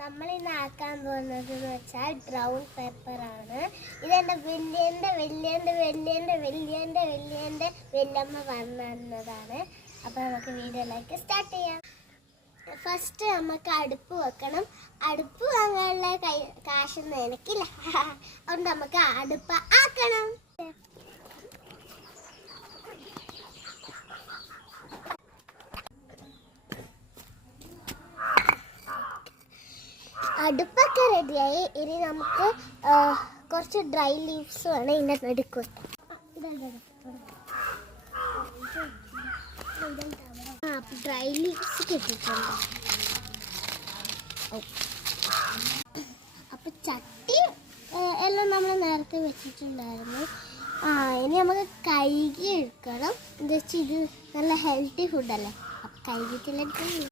നമ്മൾ ഇന്ന് ആക്കാൻ പോകുന്നത് എന്ന് വെച്ചാൽ ബ്രൗൺ പേപ്പറാണ്. ഇതെൻ്റെ വല്യമ്മ പറഞ്ഞതാണ്. അപ്പോൾ നമുക്ക് വീഡിയോയിലേക്ക് സ്റ്റാർട്ട് ചെയ്യാം. ഫസ്റ്റ് നമുക്ക് അടുപ്പ് വെക്കണം. അടുപ്പ് വാങ്ങാനുള്ള കാശൊന്നും എനിക്കില്ല, അതുകൊണ്ട് നമുക്ക് അടുപ്പ് ആക്കണം. അടുപ്പൊക്കെ റെഡിയായി. ഇനി നമുക്ക് കുറച്ച് ഡ്രൈ ലീവ്സ് വേണം ഇതിൻ്റെ എടുക്കുക. ഡ്രൈ ലീവ്സ് കിട്ടിയിട്ടുണ്ട്. അപ്പം ചട്ടി എല്ലാം നമ്മൾ നേരത്തെ വെച്ചിട്ടുണ്ടായിരുന്നു. ഇനി നമുക്ക് കഴുകി എടുക്കണം. എന്താ വെച്ചാൽ ഇത് നല്ല ഹെൽത്തി ഫുഡല്ലേ, അപ്പം കഴുകിയിട്ടെല്ലാം എടുക്കണം.